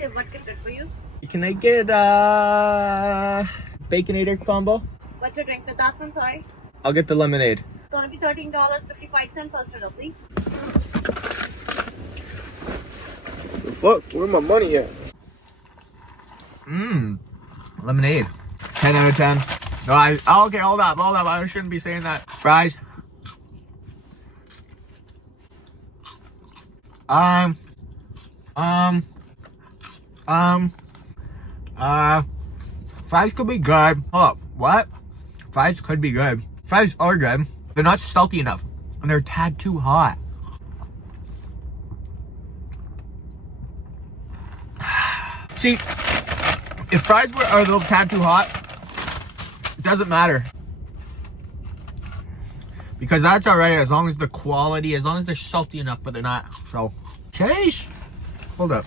Okay, what can I get for you? Can I get Baconator combo? What's your drink with that one? Sorry. I'll get the lemonade. It's gonna be $13.55 first order, please. Look, where my money at? Lemonade. 10 out of 10. No, okay, hold up. I shouldn't be saying that. Fries. Fries could be good. Hold up, what? Fries could be good. Fries are good. They're not salty enough, and they're a tad too hot. See, if fries are a little tad too hot, it doesn't matter. Because that's alright as long as the quality, as long as they're salty enough, but they're not. So, sheesh. Hold up.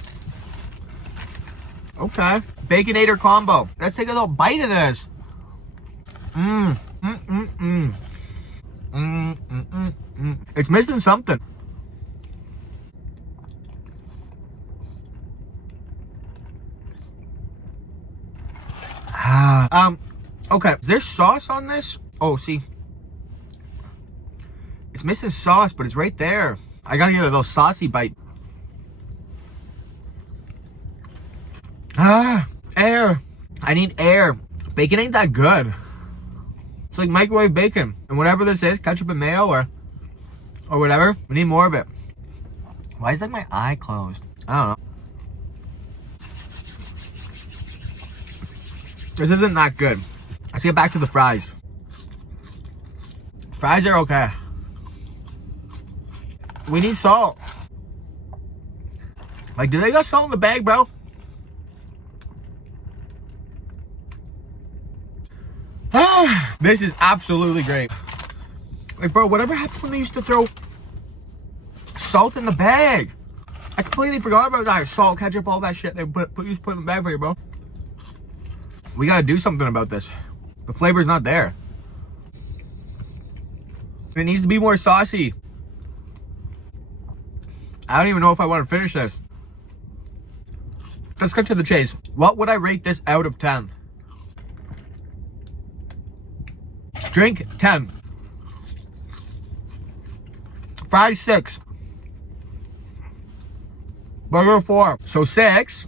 Okay. Baconator combo. Let's take a little bite of this. It's missing something. Okay. Is there sauce on this? Oh, see. It's missing sauce, but it's right there. I gotta get a little saucy bite. Air. I need air. Bacon ain't that good. It's like microwave bacon. And whatever this is, ketchup and mayo or whatever, we need more of it. Why is like my eye closed? I don't know. This isn't that good. Let's get back to the fries. Fries are okay. We need salt. Like, do they got salt in the bag, bro? This is absolutely great. Like, bro, whatever happened when they used to throw salt in the bag? I completely forgot about that. Salt, ketchup, all that shit they used to put in the bag for you, bro. We gotta do something about this. The flavor's not there. It needs to be more saucy. I don't even know if I want to finish this. Let's cut to the chase. What would I rate this out of 10? Drink, 10. Fries, 6. Burger, 4. So 6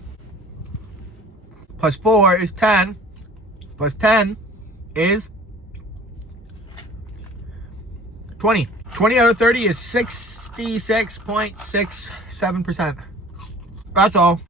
plus 4 is 10. Plus 10 is 20. 20 out of 30 is 66.67%. That's all.